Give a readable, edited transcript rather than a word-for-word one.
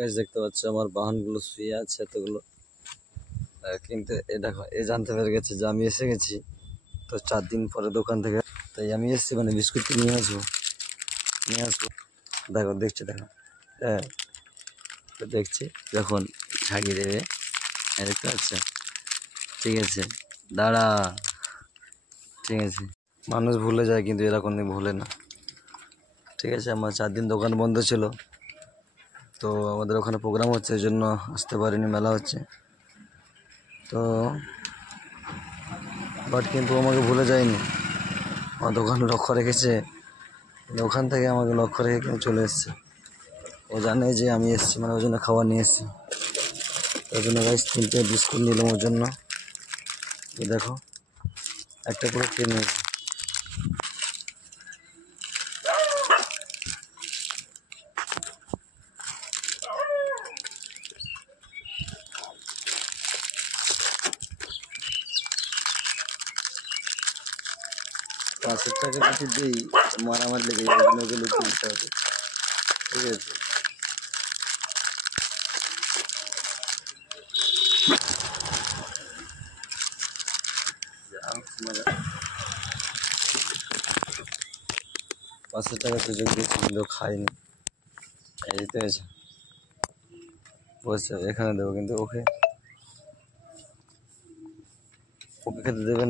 গাছ দেখতে পাচ্ছ আমার বাহনগুলো শুয়ে আছে এতগুলো, কিন্তু এ দেখো এ জানতে পেরে গেছে যে আমি এসে গেছি। তো 4 দিন পরে দোকান থেকে তাই আমি এসেছি, মানে বিস্কুট নিয়ে আসবো। দেখো দেখছি, দেখো হ্যাঁ, তো দেখছি যখন ছাগিয়ে দেবে দেখতে পাচ্ছ। ঠিক আছে, দাঁড়া, ঠিক আছে। মানুষ ভুলে যায় কিন্তু এরকম দিন ভুলে না। ঠিক আছে, আমার 4 দিন দোকান বন্ধ ছিল, তো আমাদের ওখানে প্রোগ্রাম হচ্ছে, এই জন্য আসতে পারিনি, মেলা হচ্ছে তো। বাট কিন্তু আমাকে ভুলে যায়নি, আমার দোকান লক্ষ্য রেখেছে, ওখান থেকে আমাকে লক্ষ্য রেখে কিন্তু চলে এসছে। ও জানে যে আমি এসেছি, মানে ওই জন্য খাবার নিয়ে এসেছি। ওই জন্য গাইস 3টে বিস্কুট নিলাম ওর জন্য। দেখো একটা করে খেয়ে নিয়েছি। টাকা কিছু দিই, মারামারি লেগে যাবে, ওকে লুকিয়ে দিতে হবে। ঠিক আছে, 500 টাকা সুযোগ দিয়েছি কিন্তু খাইনি, দিতে হয়েছে। বসে এখানে দেবো, কিন্তু ওকে খেতে দেবেন।